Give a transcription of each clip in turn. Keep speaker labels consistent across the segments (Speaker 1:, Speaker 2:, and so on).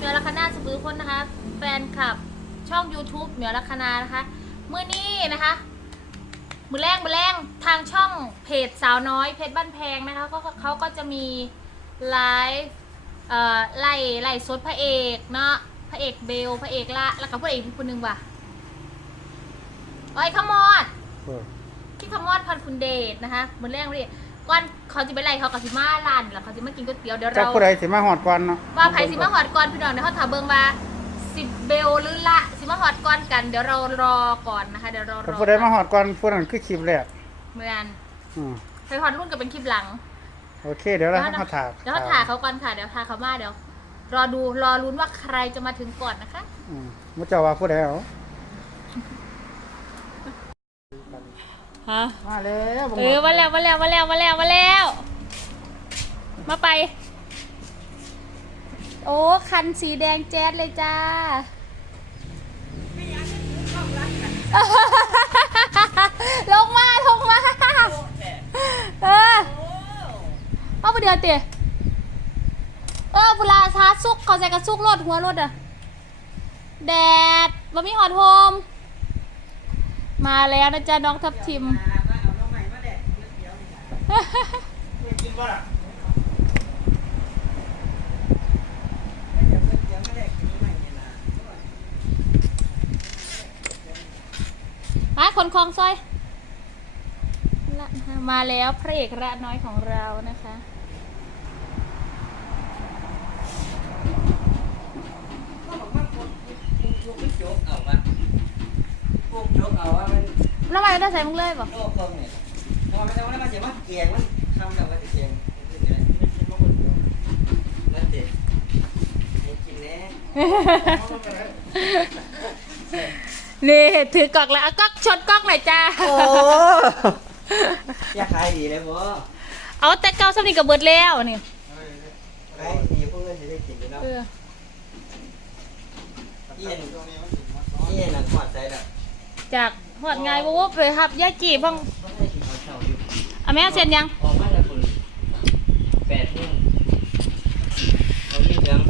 Speaker 1: เหมียวลัคนาสุบุคนนะคะ แฟนคลับช่อง YouTube เหมียวลัคนานะคะเมื่อนี้นะคะ มือแรงมือแรงทางช่องเพจสาวน้อยเพจบ้านแพงนะคะก็เขาก็จะมีไลฟ์เอ่อไล่ไล่สดพระเอกเนาะพระเอกเบลพระเอกละแล้วก็พระเอกอีกคนนึงว่ะโอ้ยขมอด
Speaker 2: เออ
Speaker 1: ที่ขมอดพันคุณเดชนะคะมือแรงเรีย ก่อนเขาจะไปไล่เขากับสิมาลานแล้วเขาจะมากินก๋วยเตี๋ยวเดี๋ยว
Speaker 2: จัก
Speaker 1: เรา
Speaker 2: ผู้ใดสิมาหอดก่อนเนาะ
Speaker 1: ว่าไผสิมาหอดก่อนพี่น้องเดี๋ยวเขาถามเบิ่งว่าสิเบลหรือละสิมาหอดก่อนกันเดี๋ยวเรารอก่อนนะคะเดี๋ยวเราร
Speaker 2: ถ้า
Speaker 1: อ
Speaker 2: ผู้ใดมาหอดก่อนผู้นั้นคือคลิปแรก
Speaker 1: เหมือน
Speaker 2: อืม
Speaker 1: ไปหอดรุ่นกับเป็นคลิปหลัง
Speaker 2: โอเค เดี๋ยวเราให้เขาถาม
Speaker 1: เดี๋ยวเขาถ่ายเขาก่อนค่ะเดี๋ยวถ่ายเขามาเดี๋ยว รอดูรอลุ้นว่าใครจะมาถึงก่อนนะคะ
Speaker 2: อืมมุเจ้าว่าผู้ใดเอา
Speaker 1: ฮะ
Speaker 2: มาแล้วบ่
Speaker 1: เออมาแล้วมาแล้วมาแล้วมาแล้วมาแล้ว มาไป โอ้คันสีแดงแจ๊ดเลยจ้าลงมาลงมาเออเอาไปเดือดเตี๋ยเออเวลาชาร์จซุกเขาใส่กระซุกรถหัวรถอะแดดบะมีหอดโฮม มาแล้วนะจ๊ะน้องทับทิม มาคนคลองซอยละนะคะมาแล้วพระเอกระน้อยของเรานะคะ
Speaker 3: พวกโจ๊กเอาวะพวกโจ๊กเอาว่ามัน
Speaker 1: แล้วทำไมไม่ได้ใส่มึงเลยบอก
Speaker 3: โลกคงเนี่ยพอไม่ต้องแล้วมันจะมาเกียงมันทำแบบว่าเกียงมันจะไม่กินมะม่วงมันเจ็บให้กินแน่
Speaker 1: นี่ถือกอกแล้วเอาก๊อกชนก๊อกหน่อยจ้า
Speaker 3: โอ้ยาขายดีเลยบ่
Speaker 1: เอาแต่เกาสำนีกับเบิดแล้วนี่
Speaker 3: ขายดีพวกเงินจะได้กินอยู่เนาะ
Speaker 1: เออ
Speaker 3: เย็นเย็นน่ะขอดใจน่ะ
Speaker 1: จากหอดไงบ่ว่าไปหับยาจีบ้าง
Speaker 3: มันให้กินข้าวเช้าอยู่
Speaker 1: เอาแม่เซ็นยัง
Speaker 3: ออกมาแล้วคุณแปดโมงเอาเรื่อง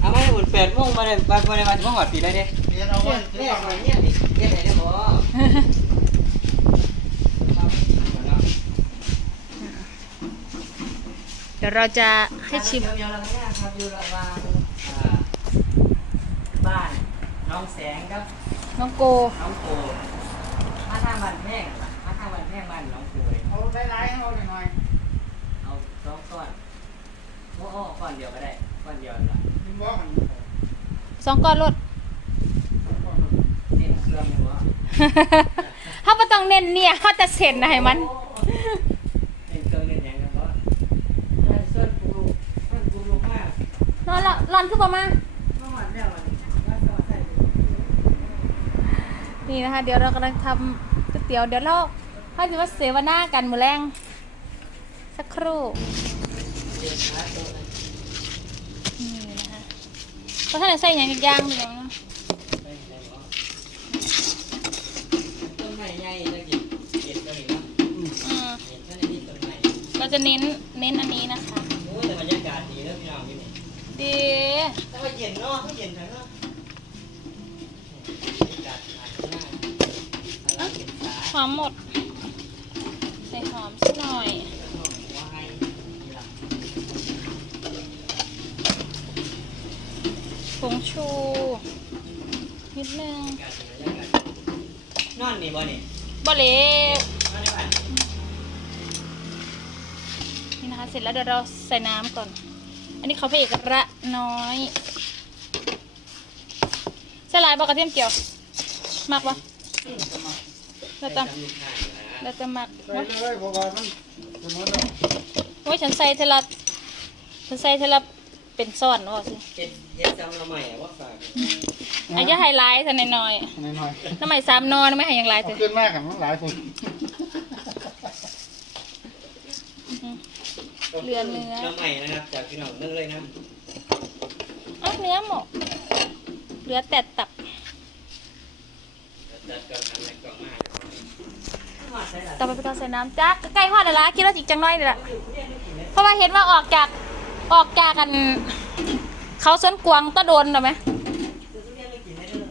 Speaker 3: เอามาให้คุณแปดโมงมาเลยมาเลยมาถึงหอดปีเลยเด้
Speaker 2: เรียเอาว่า
Speaker 3: เนี่ยนี่เรียไหนได้บ่
Speaker 1: เดี๋ยวเราจะให้ชิม
Speaker 3: บ้านน้องแสงครับ
Speaker 1: น้องโก
Speaker 3: น้องโกมาทางบ้านแพงล่ะมาทางบ้านแพงบ้านน้องโกย
Speaker 2: เอาได้หลายๆเอาหน่อย
Speaker 3: เอาสองก้อนโอ้โอ้ก้อนเดียวก็ได้ ก้อนเดียวละ
Speaker 2: ๆกินบ่มัน
Speaker 1: สองก้อนรถ
Speaker 3: เน้นเครื่องอยู่วะ
Speaker 1: ถ้าไม่ต้องเน้นเนี่ยเขาจะเซ็นนะให้มัน
Speaker 3: เน้นเครื่องเน้นหยังกันบ่ได้ส่วนปูลูกส่วนปูลูกมาก
Speaker 1: นอนละร้อนขึ้นประมา
Speaker 3: เมื่อวานแล้ววันนี้ว่าสวัสดี
Speaker 1: นี่นะคะ เดี๋ยวเรากำลังทำก๋วยเตี๋ยวเดี๋ยวเราเขาจะว่าเสวนากันมือแรงสักครู่
Speaker 3: เด็กหาตัวเลย
Speaker 1: นี่นะคะเพราะท่านได้ใส่หยังอีกอย่างหนึ่งนะ
Speaker 3: ได้ได้บ่ต้นไม้ใหญ่จะกินเก็บตัวนี้เนาะ
Speaker 1: อืม
Speaker 3: เห็นท่านได้ที่ต้นไม้
Speaker 1: เราจะเน้นเน้นอันนี้นะคะ
Speaker 3: โอ้ยแต่บรรยากาศดีแล้วพี่น้องอยู่นี่
Speaker 1: ดี
Speaker 3: แต่ว่าเย็นเนาะก็เย็นทั้งเน
Speaker 1: หอมหมด ใส่หอมสักหน่อย
Speaker 3: หัวไห้นี่ล่ะ
Speaker 1: ผงชู นิดนึง
Speaker 3: บรรยากาศบรรยากาศนอนนี่บ่นี่
Speaker 1: บะเละ
Speaker 3: นอนในบ้าน
Speaker 1: นี่นะคะ เสร็จแล้วเดี๋ยวเราใส่น้ำก่อน อันนี้เขาพระเอกระน้อยใส่ลายบอกกระเทียมเจียวมักปะแล้ วต
Speaker 3: ทำลูกค้าอยู่นะำ
Speaker 1: แล้วจะมัก
Speaker 2: ใส่เลยเพราะว่ามันสมมติว่า
Speaker 1: โอ้ยฉันใส่เทละฉันใส่เทละเป็นซ่อนว่าสิ
Speaker 3: เฮ็ดเฮ็ดซ้ำละใหม่อะว่าฝาก
Speaker 1: อันจะไฮไลท์ท่านน้อย
Speaker 2: หน่อย
Speaker 1: ๆน้ำใหม่สามนอนไม่ให้ยังไลท์
Speaker 2: เอา
Speaker 1: เถอะ
Speaker 2: ขึ้นมากกันมันหลายคน
Speaker 1: เหลือเนื้อ
Speaker 3: ละใหม่นะครับ จากพี่น้องเนื่องเลยนะ
Speaker 1: อ้าเนื้อหมกเหลือแต่ตับ
Speaker 3: จัดก่อนทำในกล่องมากมาใส่ละ
Speaker 1: ต่อไปเป็นการใส่น้ำจ้าใกล้หอดแล้วละคิดว่าจิกจังน้อยนี่แหละเพราะว่าเห็นว่าออกจากออกจากกัน เขาสวนกวางตะโดนหรอไหม
Speaker 3: คือทุเรียนไม่กินได้เด้อ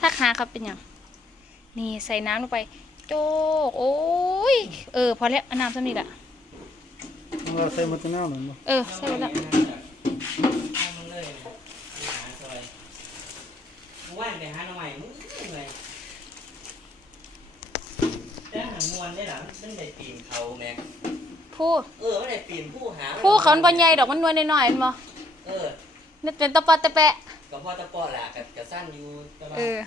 Speaker 1: ทักหาครับเป็นหยังนี่ใส่น้ำลงไป โจกโอ้ยเออพอแล้วเอาน้ำสำนีละ
Speaker 2: เราใส่หมดตัวแนวเหมือนบ่
Speaker 1: เออใส่หมดแล้ว
Speaker 3: เอามันเลยหาซอยมึงว่านไปหาหน่อใหม่มึงเลยแต่หันม วนได้หรอมันได้ปีนเขาแม่
Speaker 1: พูด
Speaker 3: เออมันได้ปีนผู้หา
Speaker 1: พูดเขามันบรรยายดอกมันนวลน้อยๆเห็นบ่
Speaker 3: เออ
Speaker 1: นี่เป็นตะปอตะแปะ
Speaker 3: ก็พอตะปอแหละกับกับสั้นอยู่แต่ว่า
Speaker 1: เออ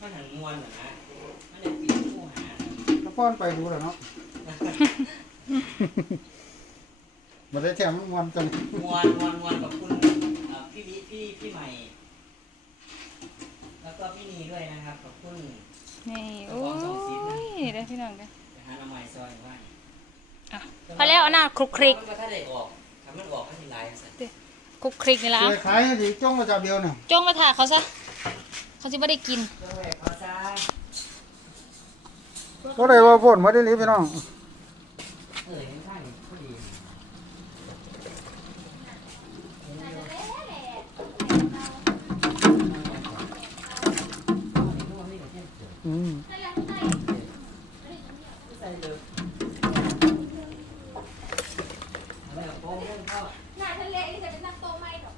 Speaker 3: มันหันมวนน่ะนะมันได้ปีนผู้หา
Speaker 2: ถ้าป้อนไปดูแล้วเนาะบ่ได้แถมมันมันจัง
Speaker 3: มวนมวนมวนกับคุณเอ่อพี่วิพี่พี่ใหม่ แล้วก็พี่นีด้วยนะครับขอบคุณ
Speaker 1: นี่โอ้ ยได้พี่น้องเด้อ
Speaker 3: ไปหาหน่อใหม่ซอยว่า
Speaker 1: อะพอแล้วเอาหน้าคลุกคลิก
Speaker 3: มันก็ถ้าได้ออกถ้ามันออกมันสิหลายจังซั่น
Speaker 1: คลุกคลิกนี่ละ
Speaker 2: เสี
Speaker 1: เอา
Speaker 2: ยขายให้ดิจ้องมาจับเดียวเนี่ย
Speaker 1: จ้องมาถ่าเขาซะเขาจะไม่ได้กิน
Speaker 3: เจ้าแหวกเขาซ้าย
Speaker 2: ก็ได้ว่าพ่นมาได้หรือพี่น้อง
Speaker 3: เออเห็นข้างนี่พอดีเอาเห็นว่าไม่ได้เที่ยงคืน
Speaker 2: อืม
Speaker 3: ใส่เลยเอาแล้วโป้งเรื่องเข้า
Speaker 1: หน้าทะเลนี่จะเป็นนักโตไม่ดอก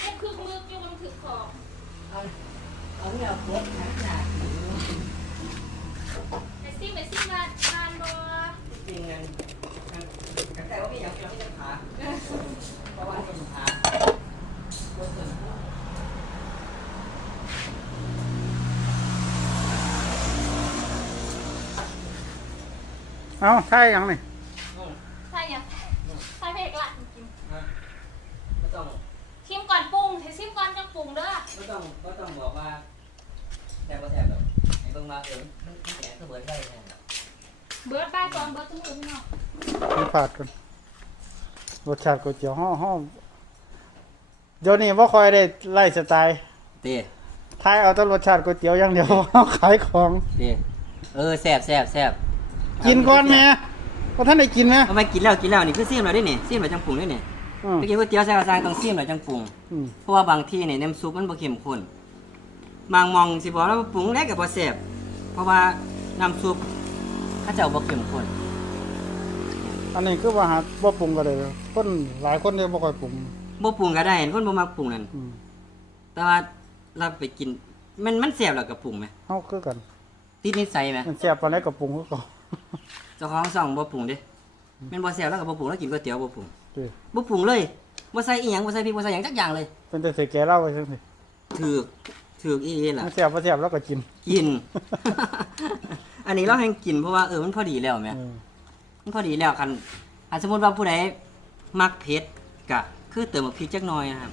Speaker 1: เอ็คือมืออยู่มันถือของ
Speaker 3: เอาเอาเนี่ยโป้งหนักหนัก
Speaker 1: ไอซิ่งไอซิ่งมาทานบอ
Speaker 3: จริงๆงั้นงั้นแต่ว่าไม่อยากเราไม่จะขาเพราะว่าเป็นขาตัวส่วน
Speaker 2: เอาใช่ยังนี่
Speaker 3: อืม
Speaker 1: ใช่ยังใช่เพกละจริง
Speaker 3: นะไม่ต้อง
Speaker 1: ๆชิมก่อนปรุงให้ชิมก่อนจังปรุงเด้อ
Speaker 3: ไม่ต้องไม่ต้องบอกว่าแต่ว่าแทบแบบไอ้เบิ่งมาเออมันมันแหนก็เบิดได้แน่
Speaker 1: เบิร์ดบ้ายก่อนเบิร์ดทุกมือพี่น้อง
Speaker 2: มันผาดกันรสชาติก๋วยเตี๋ยวห้อห้อเดี๋ยวนี้บ่ค่อยได้ไล่สไตล์
Speaker 3: เต้
Speaker 2: ทายเอาแต่รสชาติก๋วยเตี๋ยวอย่างเดียวเอาขายของ
Speaker 3: เต้เออแซ่บแซ่บแซ่บ
Speaker 2: กินก่อนแม่ว่าท่านได้กินไหม
Speaker 3: เอาไปกินแล้วกินแล้วนี่คือซีมเราได้นี่ซีมเราจังปรุงได้นี่
Speaker 2: อืม
Speaker 3: เมื่อกี้ก๋วยเตี๋ยวใส่กระซางต้องซีมเราจังปรุง
Speaker 2: อืม
Speaker 3: เพราะว่าบางที่เนี่ยน้ำซุปมันบ่เข้มข้นบางมองสิบอกแล้วว่าปรุงแล้วก็บ่แซ่บเพราะว่าน้ำซุปเขาเจ้าบ่เข้มข้น
Speaker 2: อันนี้คือว่าหาบ่ปรุงก็ได้คนหลายคนเนี่ยบ่ค่อยปรุง
Speaker 3: บ่ปรุงก็ได้เห็นคนบ่มักปรุงนั่น
Speaker 2: อืม
Speaker 3: แต่ว่าเราไปกินมันมันแซ่บแล้วก็ปรุงไหม
Speaker 2: เฮาคือกัน
Speaker 3: ติดนิสัยไหม
Speaker 2: มันแซ่บปานใดก็ปรุงคือเก่า
Speaker 3: เจ้าของซ่องบ่ปรุงเด้แม่นบ่แซ่บแล้วก็บ่ปรุงแล้วกินก๋วยเตี๋ยวบ่ปรุง
Speaker 2: ดิ
Speaker 3: บ่ปรุงเลยบ่ใส่อีหยังบ่ใส่พริกบ่ใส่หยังจักอย่างเลย
Speaker 2: เป็นแต่ใส่แก่เหล้าไว้ซั่นสิ
Speaker 3: ถูกถูกอีหลีล่ะ
Speaker 2: มันแซ่บบ่แซ่บแล้วก็กิน
Speaker 3: กิน อันนี้เราแห่งกินเพราะว่าเออมันพอดีแล้วแหม่
Speaker 2: เออ
Speaker 3: มันพอดีแล้วคันอันสมมติว่าผู้ใดมักเผ็ดกะ คือเติมพริกจักหน่อยนะครับ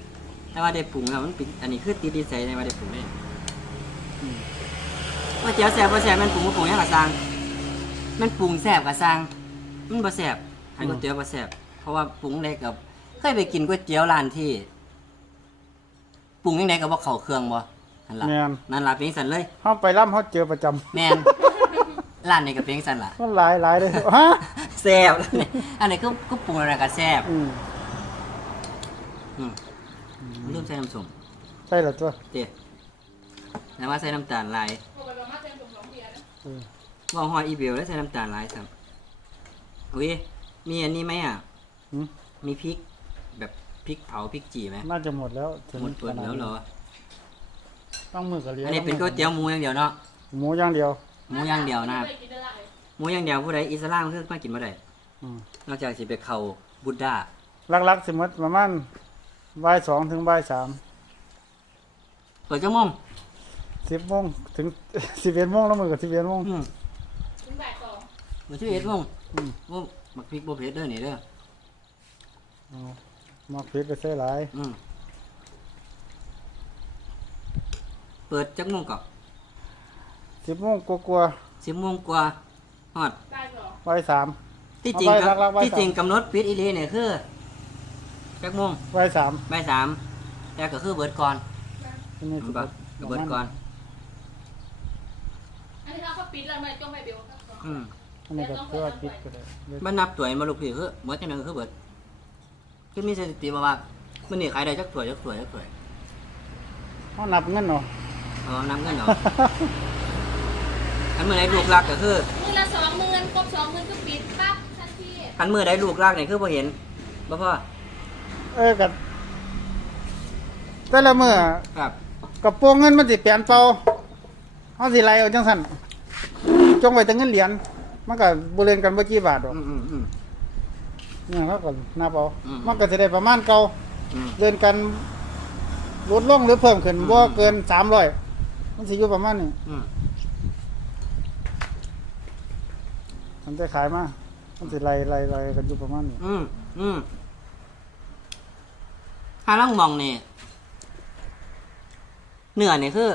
Speaker 3: แต่ว่าได้ปรุงแล้วมันเป็นอันนี้คือติดดีใส่ในว่าได้ปรุงได้ว่าเจียวแซ่บบ่แซ่บมันปรุงบ่ปรุงหยังกะสร้าง มันปรุงแซ่บกะสร้างมันบ่แซ่บอันก๋วยเตี๋ยวบ่แซ่บเพราะว่าปรุงได้กับเคยไปกินก๋วยเตี๋ยวร้านที่ปรุงยังไงก็บ่เข้าเครื่องบ่นั่นล่ะ
Speaker 2: แม่น
Speaker 3: นั่นล่ะเป็นจังซั่นเลย
Speaker 2: เฮาไปร่ำเฮาเจอประจำ
Speaker 3: แม่นร้านนี้ก็เป็นจังซั่นล่ะ
Speaker 2: มันหลายหลายเลยฮะ
Speaker 3: แซ่บแล้วนี่อันนี้ก็ก็ปรุงอะไรก็แซ่บ
Speaker 2: อืม
Speaker 3: อืมเริ่มใส่น้ำส้ม
Speaker 2: ใช่ละตัว
Speaker 3: เตะแล้วว่าใส่น้ำตาลลาย
Speaker 1: โอ้ไปประมาณเต็มถุงสองเบียร์นะ
Speaker 2: เออ
Speaker 3: ว่าหอยอีเบลแล้วใส่น้ำตาลลายครับอุ้ยมีอันนี้ไหมอะ
Speaker 2: หืม
Speaker 3: มีพริก แบบพริกเผาพริกจีไหม
Speaker 2: น่าจะหมดแล้วถึง
Speaker 3: หมดเปิดแล้วเหรอ
Speaker 2: ต้องมือกับเลี้ยง
Speaker 3: อันนี้เป็นก๋วยเตี๋ยวหมูอย่างเดียวเนาะ
Speaker 2: หมูอย่างเดียว
Speaker 3: หมูอย่างเดียวนะครับ
Speaker 1: ไม่ได้กินได้ละเลย
Speaker 3: หมูอย่างเดียวผู้ใดอิสลามคือมากินบ่ได้
Speaker 2: อืม
Speaker 3: นอกจากสิไปเข้าบุดดา
Speaker 2: ลักๆสิหมดประมาณบ่ายสองถึงบ่ายสาม
Speaker 3: เปิดจังมง
Speaker 2: สิบโมงถึง สิบเอ็ดโมงแล้วมือกับสิบเอ็ดโมง
Speaker 3: อืม
Speaker 1: ถึงบ่ายสอง
Speaker 3: มื้อที่เอ็ดโมง
Speaker 2: อืม
Speaker 3: โอ้มักพริกบ่เผ็ดเด้อนี่เด้อ
Speaker 2: เอามาเพชรก็ใส่หลาย
Speaker 3: อืมเปิดจักโมงก่อน
Speaker 2: สิบโมงกลัว
Speaker 3: สิบโมงกว่าฮอด
Speaker 1: บ่ายสอง
Speaker 2: ๆบ่ายสาม
Speaker 3: ที่จริง
Speaker 2: เอาไว้
Speaker 3: ครับ
Speaker 2: รักๆไว้
Speaker 3: ที่
Speaker 2: ก่อน
Speaker 3: จริงกำหนดปิดอีหลีเนี่ยคือจักโมง
Speaker 2: บ่ายสาม
Speaker 3: บ่ายสามแต่ก็คือเบิดก่อน
Speaker 2: อันนี้สิ
Speaker 3: บักก็เบิดก่อน
Speaker 1: อันนี้เราก็ปิดแล้วมาจ้องไปเบลก็สอง
Speaker 3: อืม
Speaker 2: อันนี้ก็คือว่าปิดก็ได้
Speaker 3: มันนับถ้วยมาลูกพี่คือเหมือนจังนั้นคือเบิดคือมีสถิติมาว่ามันนี่ขายได้จักถ้วยจักถ้วยจักถ้วย
Speaker 2: เฮานับเงินเนาะ
Speaker 3: เอานํเงินเนาะคันมื้อใดลูกรักก็คือ
Speaker 1: มือละสองหมื่นครบสองหมื่นก็ปิดปั๊บทันที
Speaker 3: คันมื้อใดลูกรักนี่คือบ่เห็นบ่พอ
Speaker 2: เออก็แต่ละมื้อ
Speaker 3: ครับ
Speaker 2: กระโปรงเงินมันสิเปลี่ยนเปล่าเฮาสิไล่เอาจังซั่นจงไว้แต่เงินเหรียญ มันก็บ่เล่นกันบ่กี่บาทดอก
Speaker 3: อืมอืมอืม
Speaker 2: เนี่ยเราก็นับเอา
Speaker 3: อืม
Speaker 2: มันก็สิได้ประมาณเก่า
Speaker 3: อืม
Speaker 2: เดินกันลดลงหรือเพิ่มขึ้น
Speaker 3: อืม
Speaker 2: บ่เกินสามร้อยมันสิอยู่ประมาณนี้
Speaker 3: อืม
Speaker 2: มันจะขายมามันสิไล่ไล่ไล่กันอยู่ประมาณนี้
Speaker 3: อืมอืมถ้าลังมองนี่เนื้อนี่คือ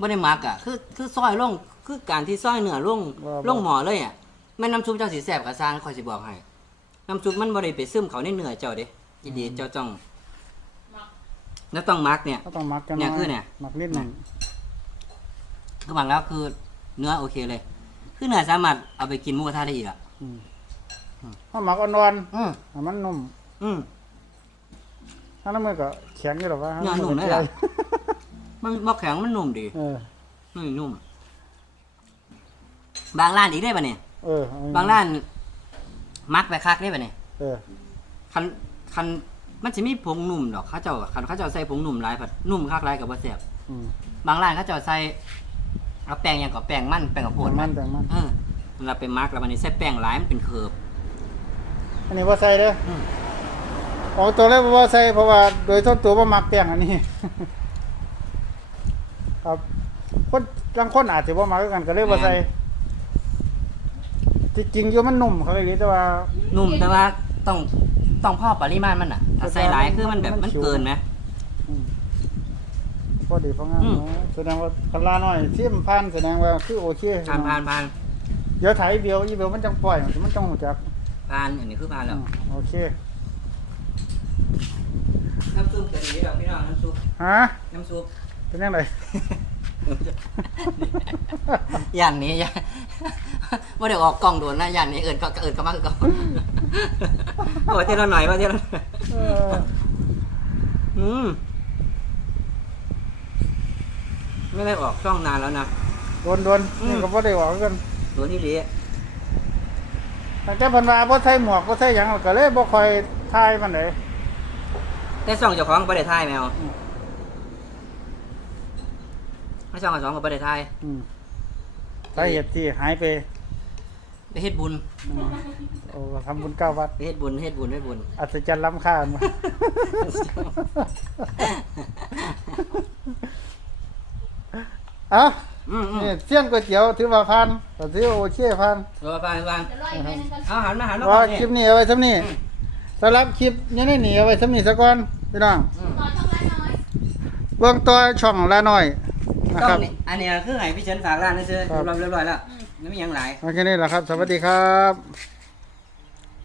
Speaker 3: บ่ได้มักอะ คือ คือซอยลงคือการที่ซอยเนื้อลงลงหมอเลยอะ แม่นน้ำซุปเจ้าสิแซ่บกับซางข่อยสิบอกให้ น้ำซุปมันบ่ได้ไปซึมเข้าในเนื้อเจ้าเด้อีดีเจ้าจ้องแล้วต้องมักเนี่ย
Speaker 2: ก็ต้องมักกัน
Speaker 3: เนี่ยคือเนี่ย
Speaker 2: มักนิดหนึง
Speaker 3: คือบังแล้วคือเนื้อโอเคเลย คือเนื้อสามารถเอาไปกินหมูกระทะได้อีกอะ
Speaker 2: อืมถ้าหมักอ่อน
Speaker 3: อืม
Speaker 2: ๆให้มันนุ่ม
Speaker 3: อืม
Speaker 2: ถ้าน้ำมือก็แข็งอยู่หรอกว่า
Speaker 3: เนื้อนุ่มเลยเหรอ มันบ่แข็งมันนุ่มดี
Speaker 2: เออ
Speaker 3: นี่นุ่มบางร้านอีกได้ป่ะเนี่ย
Speaker 2: เออเอ
Speaker 3: บางร้านมักไปคักได้ป่ะเนี่ย
Speaker 2: เออ
Speaker 3: คันคันมันจะมีผงนุ่มดอกเขาเจ้าคันเขาเจ้าใส่ผงนุ่มหลายผัดนุ่มคักหลายกับบ่แซ่บ
Speaker 2: อืม
Speaker 3: บางร้านเขาเจ้าใส่เอาแป้งอย่างกับแป้งมันแป้งกับโพด
Speaker 2: แต่มั
Speaker 3: มันน
Speaker 2: แต่มัน
Speaker 3: เออเราไปมักแล้วมันนี่ใส่แป้งหลายมันเป็นเคิร์ฟ
Speaker 2: อันนี้ว่าใส่เด้ออ
Speaker 3: ม
Speaker 2: ออกตัวแรกว่าใส่เพราะว่า โดยส่วนตัวว่ามักแป้งอันนี้ ครับคนบางคนอาจจะว่ามักคือกันก็เลยว่าใส่ ที่จริงอยู่มันนุ่มเขาเลยแต่ว่า
Speaker 3: นุ่มแต่ว่าต้องต้องพอปริมาณมันอะถ้าใส่หลายคือมันแบบ
Speaker 2: มัน
Speaker 3: มัน
Speaker 2: ฉิว
Speaker 3: เกินไหม
Speaker 2: อืมพอดีพองาม
Speaker 3: อืม
Speaker 2: เนาะแสดงว่าคันลาหน่อยเทียมพันแสดงว่าคือโอเค
Speaker 3: ผ่านผ่านผ่าน
Speaker 2: เดี๋ยวถ่ายเบียวอีเบียวมันจังปล่อยมันจังหูจัก
Speaker 3: ผ่านอันนี้คือผ่านแล้ว
Speaker 2: อืมโอเค
Speaker 3: น้ำซุปจะดีแบบพี่น้องน้ำซุป
Speaker 2: ฮะ
Speaker 3: น้ำซุป
Speaker 2: เป็นยังไง
Speaker 3: ย่านนี้ย่านว่าเดี๋ยวออกกล้องโดนนะย่านนี้เอินก็เอินก็มากก็โอ้ยเท่าหน่อยว่าเท่าหน่อย
Speaker 2: เออ
Speaker 3: อืมไม่ได้ออกช่องนานแล้วนะ
Speaker 2: โดนโดน
Speaker 3: อืม
Speaker 2: นี่ก็บ่ได้หวังกัน
Speaker 3: โดนที่ดี
Speaker 2: ตั้งแต่เพันว่าบ่ใส่หมวกบ่ใส่หยังก็เลยบ่ค่อยทายมันเลย
Speaker 3: แต่ช่องเจ้าของก็ไม่ได้ทายแมว
Speaker 2: อื ม
Speaker 3: ไม่ช่องกับสองก็ไม่ได้ทาย
Speaker 2: อืมสาเหตุที่หายไป
Speaker 3: ไปเฮ็ดบุญ
Speaker 2: อืมโอ้ทำบุญเก้าวัด
Speaker 3: ไปเฮ็ดบุญเฮ็ดบุญเฮ็ดบุญ
Speaker 2: อัศจรรย์ล้ำค่ามา เอ้า
Speaker 3: อืมอืม
Speaker 2: นี่เสี่ยงก๋วยเตี๋ยวถือว่าผ่านก็ถือว่าโอเคผ่าน
Speaker 3: รอฟังฟัง
Speaker 1: จะรออีกไหมนึงก่อน
Speaker 3: เอาหันมาหันมา
Speaker 2: ว่า
Speaker 3: ก่อนนี่
Speaker 2: คลิปนี้เอาไว้สำนี้
Speaker 3: อืม
Speaker 2: สำหรับคลิปอยังได้หนีเอาไว้สำนี้ซะก่อนพี่น้อง
Speaker 3: อืม
Speaker 1: ต่อช่องละน้อย
Speaker 2: เบื้องตัวช่องละน้อย นะ
Speaker 3: ต้
Speaker 2: ค
Speaker 3: อ
Speaker 2: รั
Speaker 3: ง
Speaker 2: บ
Speaker 3: นี่อันนี้คือให้พี่เฉินฝากร้านนะซื้อ
Speaker 2: ครับ
Speaker 3: เรียบร้อยเรียบร้อยแล้วไม่มีหยังหลาย
Speaker 2: โอเคนี่แหละครับ สวัสดีครับ